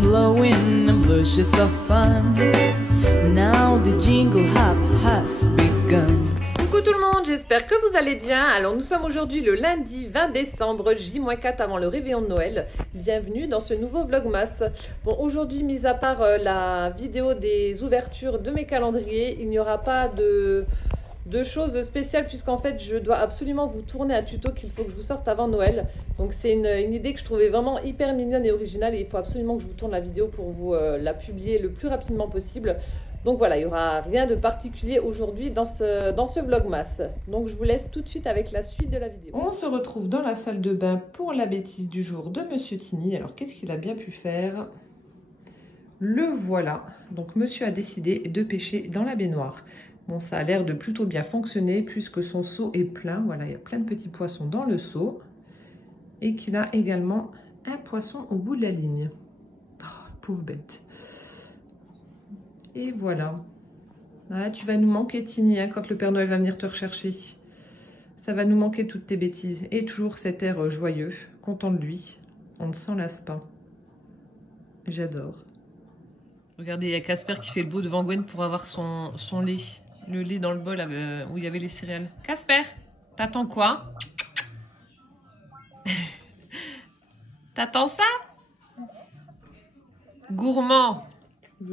blowing and bushes of fun. Now the jingle hop has begun. Coucou tout le monde, j'espère que vous allez bien. Alors nous sommes aujourd'hui le lundi 20 décembre, J-4 avant le réveillon de Noël. Bienvenue dans ce nouveau vlogmas. Bon, aujourd'hui, mis à part la vidéo des ouvertures de mes calendriers, il n'y aura pas de choses spéciales puisqu'en fait je dois absolument vous tourner un tuto qu'il faut que je vous sorte avant Noël. Donc c'est une idée que je trouvais vraiment hyper mignonne et originale et il faut absolument que je vous tourne la vidéo pour vous la publier le plus rapidement possible. Donc voilà, il n'y aura rien de particulier aujourd'hui dans ce vlogmas. Donc je vous laisse tout de suite avec la suite de la vidéo. On se retrouve dans la salle de bain pour la bêtise du jour de Monsieur Tini. Alors qu'est-ce qu'il a bien pu faire? Le voilà. Donc monsieur a décidé de pêcher dans la baignoire. Bon, ça a l'air de plutôt bien fonctionner puisque son seau est plein. Voilà, il y a plein de petits poissons dans le seau. Et qu'il a également un poisson au bout de la ligne. Oh, pauvre bête. Et voilà. Ah, tu vas nous manquer, Tini, hein, quand le Père Noël va venir te rechercher. Ça va nous manquer toutes tes bêtises. Et toujours cet air joyeux, content de lui. On ne s'en lasse pas. J'adore. Regardez, il y a Casper qui fait le beau devant Gwen pour avoir son lait. Le lait dans le bol où il y avait les céréales. Casper, t'attends quoi? T'attends ça? Gourmand.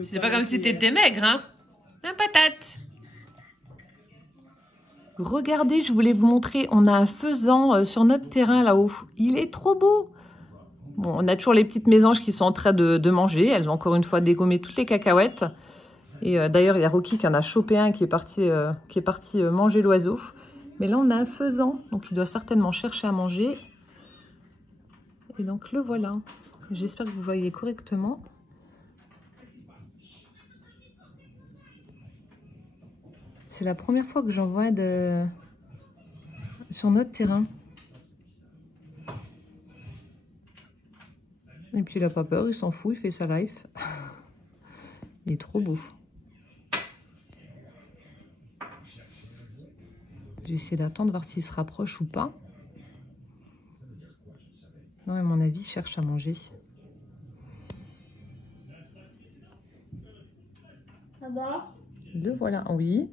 C'est pas comme si t'étais maigre, hein? Un patate. Regardez, je voulais vous montrer, on a un faisan sur notre terrain là-haut. Il est trop beau. Bon, on a toujours les petites mésanges qui sont en train de manger. Elles ont encore une fois dégommé toutes les cacahuètes. Et d'ailleurs, il y a Rocky qui en a chopé un qui est parti manger l'oiseau. Mais là, on a un faisan, donc il doit certainement chercher à manger. Et donc, le voilà. J'espère que vous voyez correctement. C'est la première fois que j'en vois sur notre terrain. Et puis il n'a pas peur, il s'en fout, il fait sa life. Il est trop beau. Je vais essayer d'attendre, voir s'il se rapproche ou pas. Non, à mon avis, il cherche à manger. Ça va? Le voilà, oui.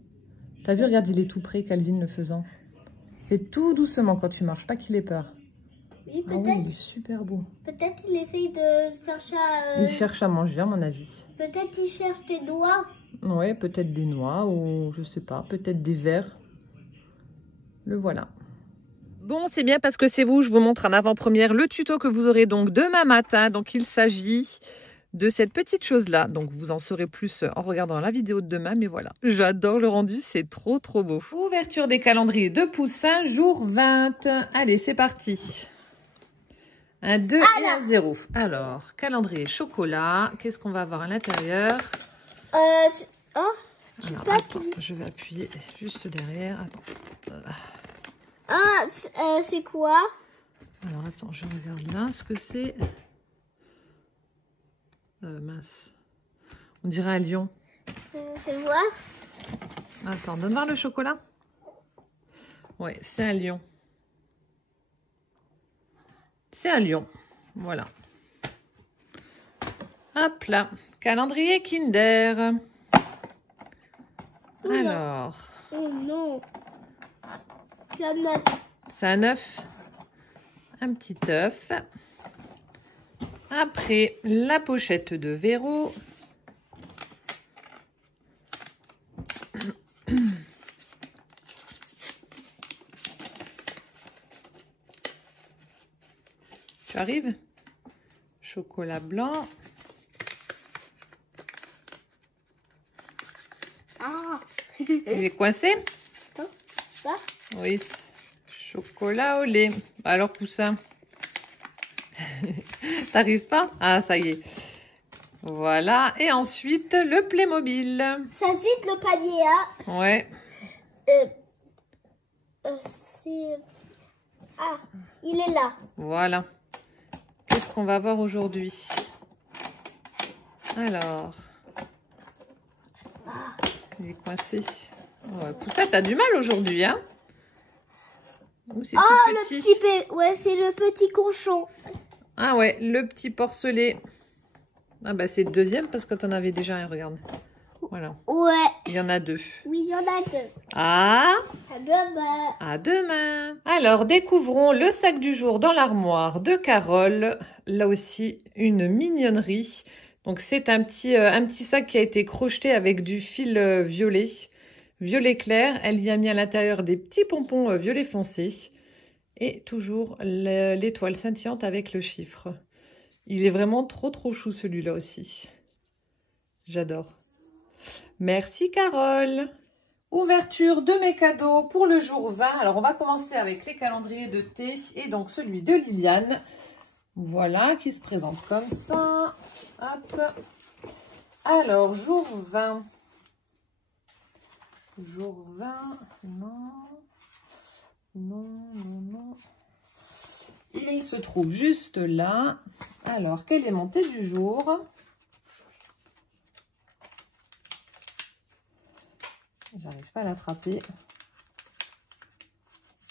T'as vu, regarde, il est tout près, Calvin, le faisant. Fais tout doucement quand tu marches, pas qu'il ait peur. Oui, peut-être. Ah oui, il est super beau. Peut-être il essaye de chercher à... Il cherche à manger, à mon avis. Peut-être il cherche tes doigts. Ouais, peut-être des noix ou je sais pas, peut-être des vers. Le voilà. Bon, c'est bien parce que c'est vous, je vous montre en avant-première le tuto que vous aurez donc demain matin. Donc il s'agit de cette petite chose-là. Donc vous en saurez plus en regardant la vidéo de demain, mais voilà. J'adore le rendu, c'est trop trop beau. Ouverture des calendriers de Poussin, jour 20. Allez, c'est parti. Un 2 et un 0. Alors, calendrier chocolat. Qu'est-ce qu'on va avoir à l'intérieur? Attends, je vais appuyer juste derrière. Attends. C'est quoi? Alors, attends, je regarde là ce que c'est. Mince. On dirait un lion. Fais voir. Attends, donne voir le chocolat. Ouais, c'est un lion. C'est un lion. Voilà. Hop là. Calendrier Kinder. Alors. Oh non. C'est un œuf. C'est un œuf. Un petit œuf. Après, la pochette de Véro. Tu arrives? Chocolat blanc. Ah. Il est coincé? Non, ça? Oui. Chocolat au lait. Alors, Poussin. T'arrives pas? Ah, ça y est. Voilà. Et ensuite, le Playmobil. Ça zite le panier, hein? Ouais. C'est... Ah, il est là. Voilà. Qu'est-ce qu'on va voir aujourd'hui? Alors. Il est coincé. Ouais, Poussette, t'as du mal aujourd'hui, hein? C'est le petit... Ouais, c'est le petit cochon. Ah ouais, le petit porcelet. Ah bah c'est le deuxième parce que tu en avais déjà un, regarde. Voilà. Ouais. Il y en a 2. Oui, il y en a 2. Ah, À demain. à demain. Alors, découvrons le sac du jour dans l'armoire de Carole. Là aussi, une mignonnerie. Donc, c'est un petit sac qui a été crocheté avec du fil violet clair. Elle y a mis à l'intérieur des petits pompons violet foncé. Et toujours l'étoile scintillante avec le chiffre. Il est vraiment trop chou celui-là aussi. J'adore. Merci Carole. Ouverture de mes cadeaux pour le jour 20. Alors on va commencer avec les calendriers de thé et donc celui de Liliane. Voilà, qui se présente comme ça. Hop. Alors, jour 20. Jour 20. Non. Non, non, non. Il se trouve juste là. Alors, quel est mon thé du jour? J'arrive pas à l'attraper.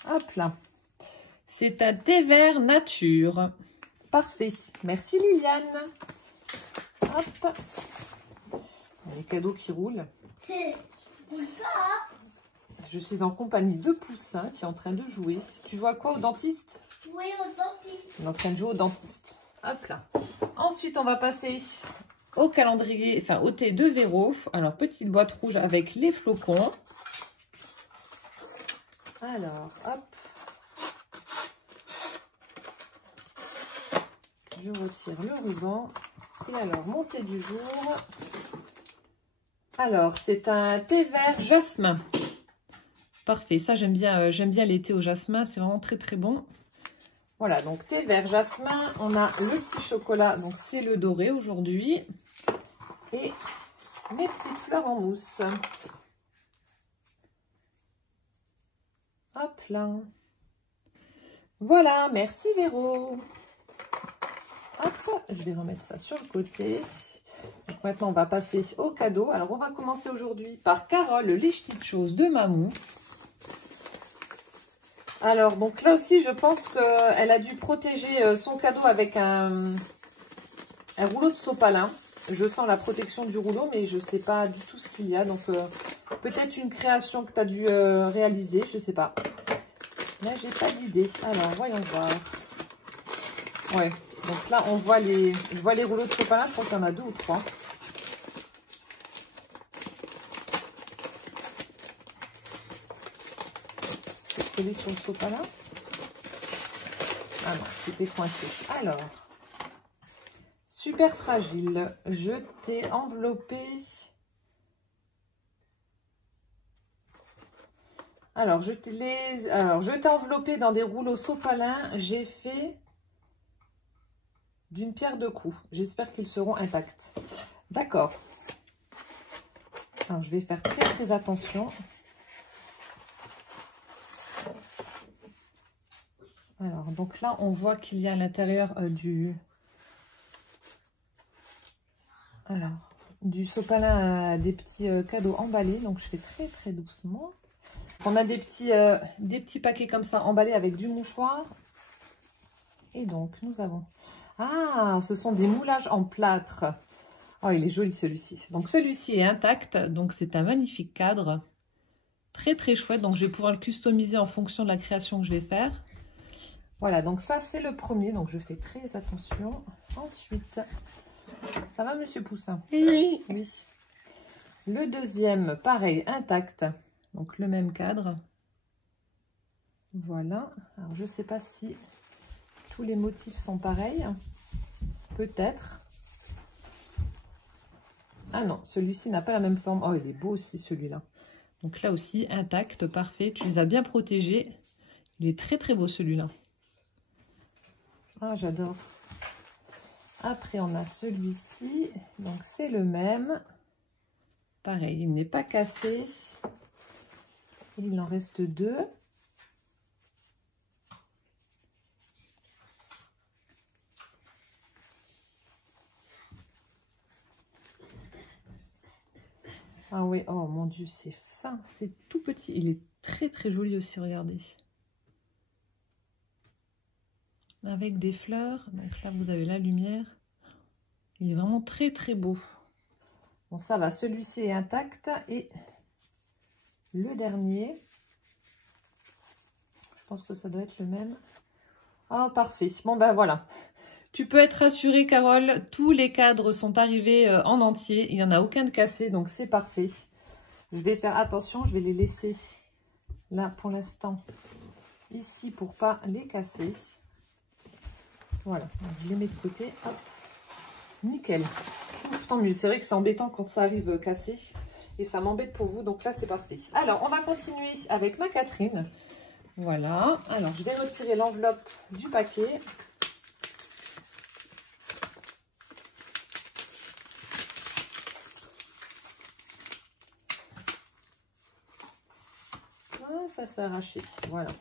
Hop là. C'est un thé vert nature. Parfait. Merci Liliane. Hop. Les cadeaux qui roulent. Je suis en compagnie de Poussin qui est en train de jouer. Tu joues à quoi, au dentiste? Oui, au dentiste. On est en train de jouer au dentiste. Hop là. Ensuite, on va passer au calendrier, enfin au thé de Véro. Alors, petite boîte rouge avec les flocons. Alors, hop. Je retire le ruban. Et alors, mon thé du jour. Alors, c'est un thé vert jasmin. Parfait, ça j'aime bien les thés au jasmin, c'est vraiment très bon. Voilà, donc thé vert jasmin, on a le petit chocolat, donc c'est le doré aujourd'hui. Et mes petites fleurs en mousse. Hop là. Voilà, merci Véro. Hop, je vais remettre ça sur le côté. Donc maintenant, on va passer au cadeau. Alors, on va commencer aujourd'hui par Carole, les petites choses de Mamou. Alors, donc là aussi, je pense qu'elle a dû protéger son cadeau avec un rouleau de sopalin. Je sens la protection du rouleau, mais je ne sais pas du tout ce qu'il y a. Donc, peut-être une création que tu as dû réaliser, je ne sais pas. Là, j'ai pas d'idée. Alors, voyons voir. Ouais, donc là, on voit je vois les rouleaux de sopalin. Je crois qu'il y en a 2 ou 3. Collé sur le sopalin. Ah non, c'était coincé. Alors, super fragile. Je t'ai enveloppé. Alors, je t'ai enveloppé dans des rouleaux sopalin. J'ai fait d'une pierre deux coups. J'espère qu'ils seront intacts. D'accord. Alors, je vais faire très attention. Alors, donc là, on voit qu'il y a à l'intérieur du sopalin des petits cadeaux emballés. Donc, je fais très doucement. On a des petits paquets comme ça emballés avec du mouchoir. Et donc, nous avons... Ah, ce sont des moulages en plâtre. Oh, il est joli celui-ci. Donc, celui-ci est intact. Donc, c'est un magnifique cadre. Très chouette. Donc, je vais pouvoir le customiser en fonction de la création que je vais faire. Voilà, donc ça, c'est le premier. Donc, je fais très attention. Ensuite, ça va, Monsieur Poussin? Oui. Oui. Le deuxième, pareil, intact. Donc, le même cadre. Voilà. Alors, je ne sais pas si tous les motifs sont pareils. Peut-être. Ah non, celui-ci n'a pas la même forme. Oh, il est beau aussi, celui-là. Donc, là aussi, intact, parfait. Tu les as bien protégés. Il est très beau, celui-là. Ah, j'adore. Après, on a celui-ci. Donc, c'est le même. Pareil, il n'est pas cassé. Il en reste 2. Ah oui, oh mon Dieu, c'est fin. C'est tout petit. Il est très joli aussi, regardez. Avec des fleurs. Donc là, vous avez la lumière. Il est vraiment très très beau. Bon, ça va, celui-ci est intact. Et le dernier, je pense que ça doit être le même. Ah, parfait. Bon, ben voilà. Tu peux être rassurée, Carole, tous les cadres sont arrivés en entier. Il n'y en a aucun de cassé, donc c'est parfait. Je vais faire attention, je vais les laisser là pour l'instant ici pour pas les casser. Voilà, je les mets de côté. Hop. Nickel. Ouf, tant mieux. C'est vrai que c'est embêtant quand ça arrive cassé. Et ça m'embête pour vous, donc là c'est parfait. Alors, on va continuer avec ma Catherine. Voilà. Alors, je vais retirer l'enveloppe du paquet. Ça s'est arraché, voilà.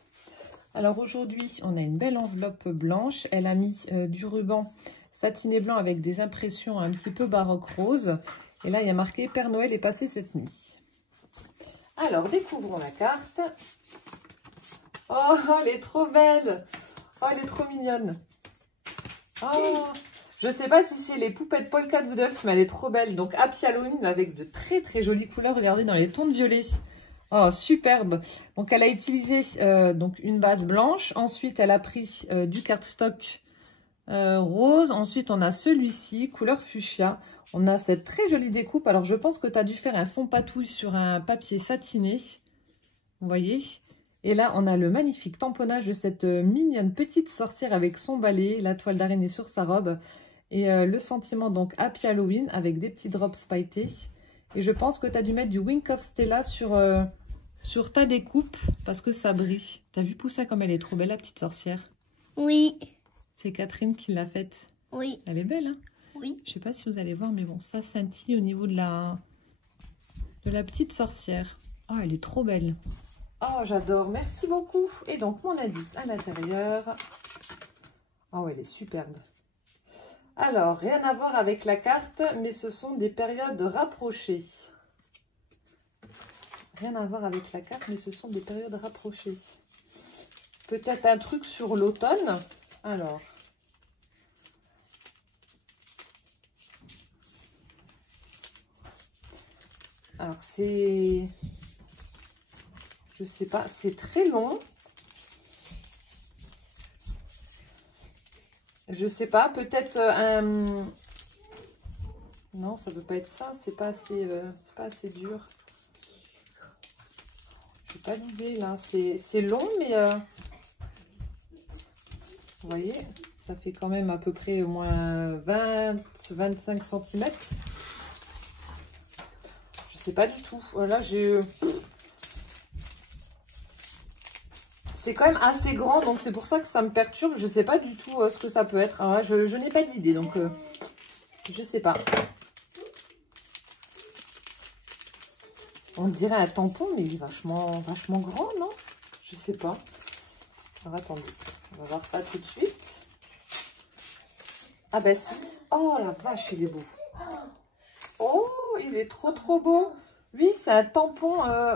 Alors aujourd'hui, on a une belle enveloppe blanche. Elle a mis du ruban satiné blanc avec des impressions un petit peu baroque rose. Et là, il y a marqué « Père Noël est passé cette nuit ». Alors, découvrons la carte. Oh, elle est trop belle. Oh, elle est trop mignonne. Oh, je ne sais pas si c'est les poupettes Polka Doodles, mais elle est trop belle. Donc, Happy Halloween avec de très très jolies couleurs. Regardez dans les tons de violet. Oh, superbe. Donc, elle a utilisé donc une base blanche. Ensuite, elle a pris du cardstock rose. Ensuite, on a celui-ci, couleur fuchsia. On a cette très jolie découpe. Alors, je pense que tu as dû faire un fond patouille sur un papier satiné. Vous voyez? Et là, on a le magnifique tamponnage de cette mignonne petite sorcière avec son balai, la toile d'araignée sur sa robe. Et le sentiment, donc, Happy Halloween avec des petits drops pailletés. Et je pense que tu as dû mettre du Wink of Stella sur ta découpe parce que ça brille. T'as vu Poussa comme elle est trop belle, la petite sorcière? Oui. C'est Catherine qui l'a faite. Oui. Elle est belle, hein? Oui. Je sais pas si vous allez voir, mais bon, ça scintille au niveau de la petite sorcière. Oh, elle est trop belle. Oh, j'adore. Merci beaucoup. Et donc, mon indice à l'intérieur. Oh, elle est superbe. Alors, rien à voir avec la carte, mais ce sont des périodes rapprochées. Rien à voir avec la carte, mais ce sont des périodes rapprochées. Peut-être un truc sur l'automne. Alors. Alors, c'est... Je sais pas, c'est très long. Je sais pas, peut-être un... Non, ça peut pas être ça, c'est pas assez dur. J'ai pas d'idée là, c'est long, mais vous voyez, ça fait quand même à peu près au moins 20-25 cm. Je sais pas du tout. Voilà, c'est quand même assez grand, donc c'est pour ça que ça me perturbe. Je sais pas du tout ce que ça peut être. Alors là, je n'ai pas d'idée, donc je sais pas. On dirait un tampon, mais il est vachement grand, non? Je sais pas. Alors attendez, on va voir ça tout de suite. Ah ben si. Oh la vache, il est beau. Oh, il est trop beau. Oui, c'est un tampon.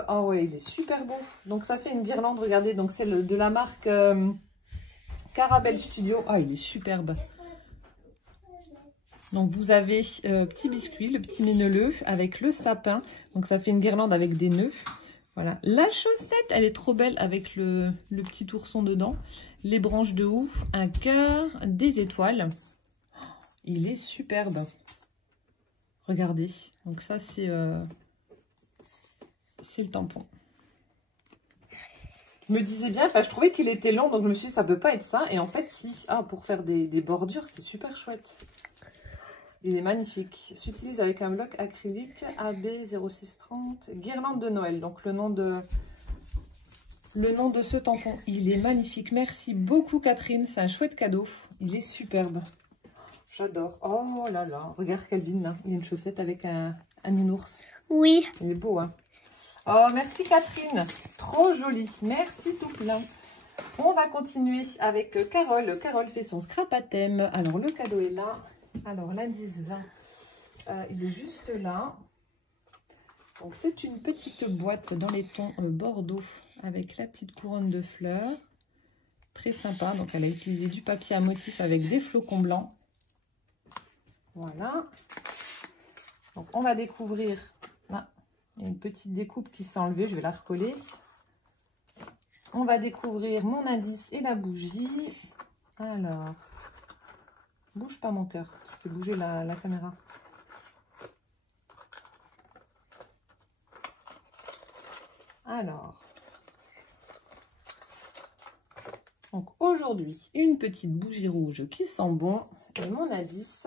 Oh ouais, il est super beau. Donc ça fait une guirlande, regardez. Donc c'est de la marque Carabel Studio. Ah, il est superbe. Donc vous avez petit biscuit, le petit méneleux avec le sapin. Donc ça fait une guirlande avec des nœuds. Voilà. La chaussette, elle est trop belle avec le petit ourson dedans. Les branches de houx, un cœur, des étoiles. Oh, il est superbe. Regardez. Donc ça c'est le tampon. Je me disais bien, enfin je trouvais qu'il était long, donc je me suis dit ça peut pas être ça. Et en fait si. Ah, pour faire des bordures, c'est super chouette. Il est magnifique. S'utilise avec un bloc acrylique AB0630. Guirlande de Noël. Donc le nom de ce tampon. Il est magnifique. Merci beaucoup Catherine. C'est un chouette cadeau. Il est superbe. J'adore. Oh là là. Regarde quelle bine là. Il y a une chaussette avec un nounours. Oui. Il est beau, hein. Oh, merci Catherine. Trop joli. Merci tout plein. On va continuer avec Carole. Carole fait son scrap à thème. Alors, le cadeau est là. Alors, l'indice 20, il est juste là. Donc, c'est une petite boîte dans les tons bordeaux avec la petite couronne de fleurs. Très sympa. Donc, elle a utilisé du papier à motif avec des flocons blancs. Voilà. Donc, on va découvrir... Là, il y a une petite découpe qui s'est enlevée. Je vais la recoller. On va découvrir mon indice et la bougie. Alors, bouge pas mon cœur. Je fais bouger la caméra. Alors, donc aujourd'hui, une petite bougie rouge qui sent bon. Et mon indice,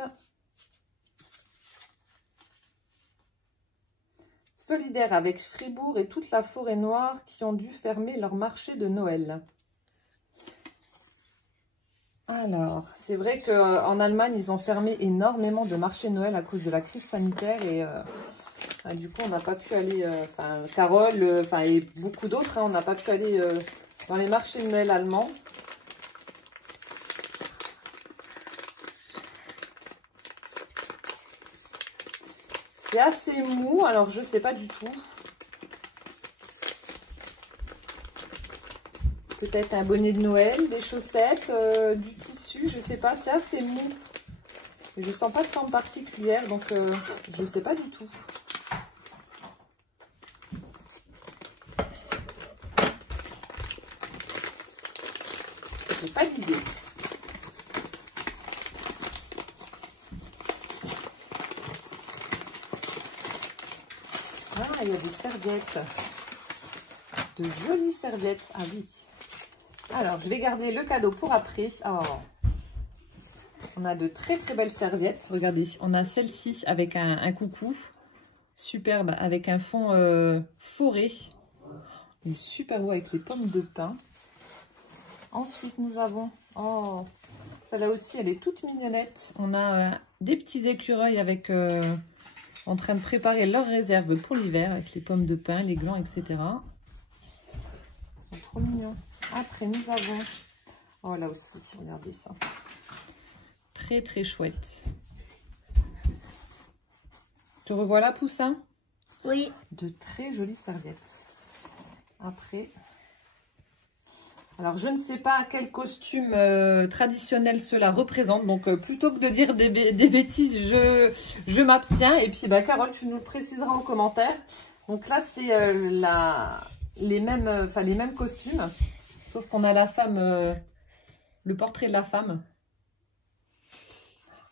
solidaire avec Fribourg et toute la forêt noire qui ont dû fermer leur marché de Noël. Alors, c'est vrai qu'en Allemagne, ils ont fermé énormément de marchés de Noël à cause de la crise sanitaire et du coup, on n'a pas pu aller, Carole, et beaucoup d'autres, hein, on n'a pas pu aller dans les marchés de Noël allemands. C'est assez mou, alors je sais pas du tout. Peut-être un bonnet de Noël, des chaussettes, du tissu, je sais pas, c'est assez mou. Et je sens pas de forme particulière, donc je sais pas du tout. J'ai pas d'idée. Ah, il y a des serviettes. De jolies serviettes. Ah oui. Alors, je vais garder le cadeau pour après. Oh. On a de très très belles serviettes. Regardez, on a celle-ci avec un coucou. Superbe, avec un fond forêt. Il est super beau avec les pommes de pin. Ensuite, nous avons... Oh, celle-là aussi, elle est toute mignonnette. On a des petits écureuils avec... en train de préparer leur réserve pour l'hiver avec les pommes de pin, les glands, etc. Ils sont trop mignons. Après, nous avons... Oh, là aussi, regardez ça. Très, très chouette. Te revoilà, Poussin? Oui. De très jolies serviettes. Après... Alors, je ne sais pas quel costume traditionnel cela représente. Donc, plutôt que de dire des bêtises, je m'abstiens. Et puis, bah, Carole, tu nous le préciseras en commentaire. Donc là, c'est les mêmes costumes. Sauf qu'on a la femme, le portrait de la femme.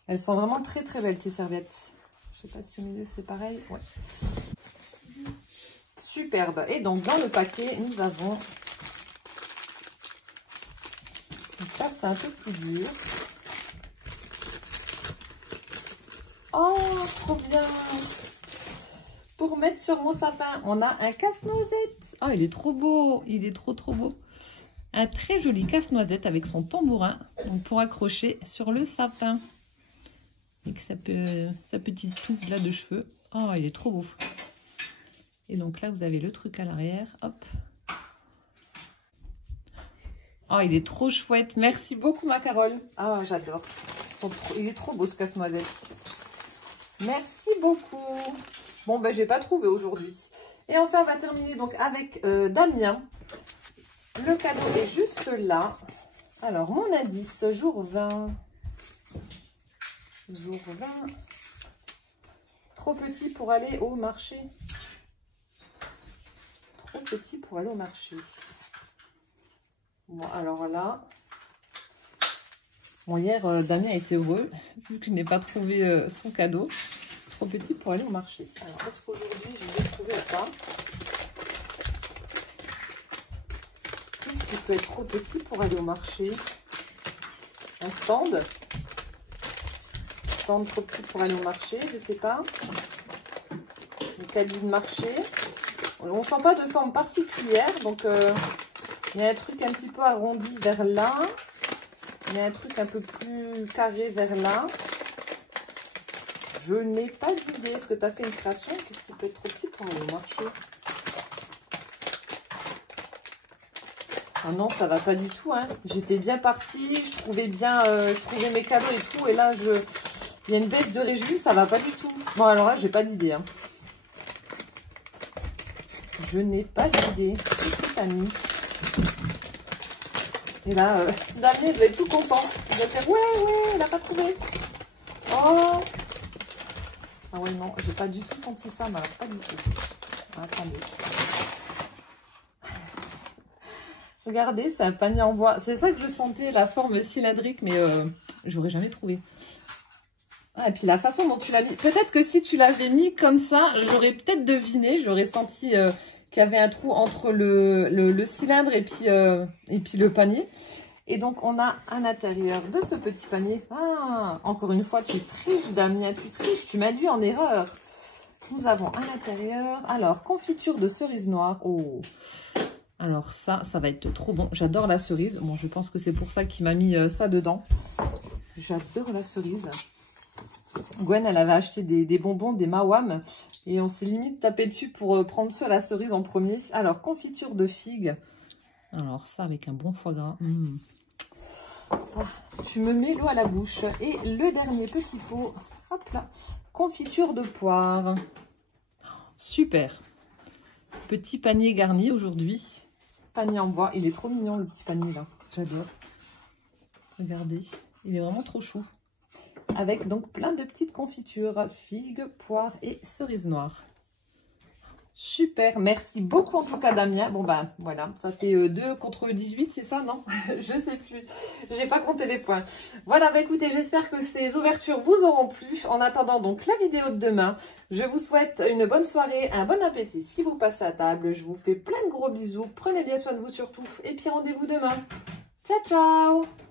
Elles sont vraiment très, très belles, tes serviettes. Je ne sais pas si au milieu, c'est pareil. Ouais. Superbe. Et donc, dans le paquet, nous avons... Donc ça, c'est un peu plus dur. Oh, trop bien! Pour mettre sur mon sapin, on a un casse-noisette. Oh, il est trop beau! Il est trop, trop beau. Un très joli casse-noisette avec son tambourin. Donc, pour accrocher sur le sapin. Avec sa petite touffe là de cheveux. Oh, il est trop beau. Et donc là, vous avez le truc à l'arrière. Hop! Oh, il est trop chouette. Merci beaucoup, ma Carole. Ah, j'adore. Il est trop beau, ce casse-noisette. Merci beaucoup. Bon, ben, j'ai pas trouvé aujourd'hui. Et enfin, on va terminer donc avec Damien. Le cadeau est juste là. Alors, mon indice, jour 20. Jour 20. Trop petit pour aller au marché. Trop petit pour aller au marché. Bon, alors là, bon, hier, Damien a été heureux, vu qu'il n'ait pas trouvé son cadeau. Trop petit pour aller au marché. Alors, est-ce qu'aujourd'hui, je vais trouver ou pas? Qu'est-ce qui peut être trop petit pour aller au marché? Un stand? Stand trop petit pour aller au marché, je sais pas. Un caddie de marché. On ne sent pas de forme particulière, donc... il y a un truc un petit peu arrondi vers là. Il y a un truc un peu plus carré vers là. Je n'ai pas d'idée. Est-ce que tu as fait une création? Qu'est-ce qui peut être trop petit pour aller au marché? Ah non, ça va pas du tout. Hein. J'étais bien partie. Je trouvais bien, je trouvais mes cadeaux et tout. Et là, il y a une baisse de régime. Ça va pas du tout. Bon, alors là, j'ai pas d'idée. Hein. Je n'ai pas d'idée. C'est tout ami. Et là, Damien doit être tout content. Il va faire ouais, elle n'a pas trouvé. Oh, Oui, non, j'ai pas du tout senti ça, mais alors pas du tout. Attendez. Regardez, c'est un panier en bois. C'est ça que je sentais, la forme cylindrique, mais j'aurais jamais trouvé. Ah, et puis la façon dont tu l'as mis. Peut-être que si tu l'avais mis comme ça, j'aurais peut-être deviné, j'aurais senti qu'il y avait un trou entre le cylindre et puis le panier. Et donc, on a à l'intérieur de ce petit panier. Ah, encore une fois, tu triches, Damien, tu triches, tu m'induis en erreur. Nous avons à l'intérieur, alors, confiture de cerise noire. Oh, alors ça va être trop bon. J'adore la cerise. Bon, je pense que c'est pour ça qu'il m'a mis ça dedans. J'adore la cerise. Gwen, elle avait acheté des bonbons, des Mawam. Et on s'est limite tapé dessus pour prendre ça, la cerise en premier. Alors, confiture de figues. Alors ça, avec un bon foie gras. Oh, tu me mets l'eau à la bouche. Et le dernier petit pot, hop là, confiture de poire. Super. Petit panier garni aujourd'hui. Panier en bois. Il est trop mignon, le petit panier là. J'adore. Regardez, il est vraiment trop chou. Avec donc plein de petites confitures. Figues, poires et cerises noires. Super, merci beaucoup en tout cas Damien. Bon bah voilà, ça fait 2 contre 18, c'est ça, non? Je sais plus, j'ai pas compté les points. Voilà, bah écoutez, j'espère que ces ouvertures vous auront plu. En attendant donc la vidéo de demain, je vous souhaite une bonne soirée, un bon appétit si vous passez à table. Je vous fais plein de gros bisous, prenez bien soin de vous surtout et puis rendez-vous demain. Ciao ciao.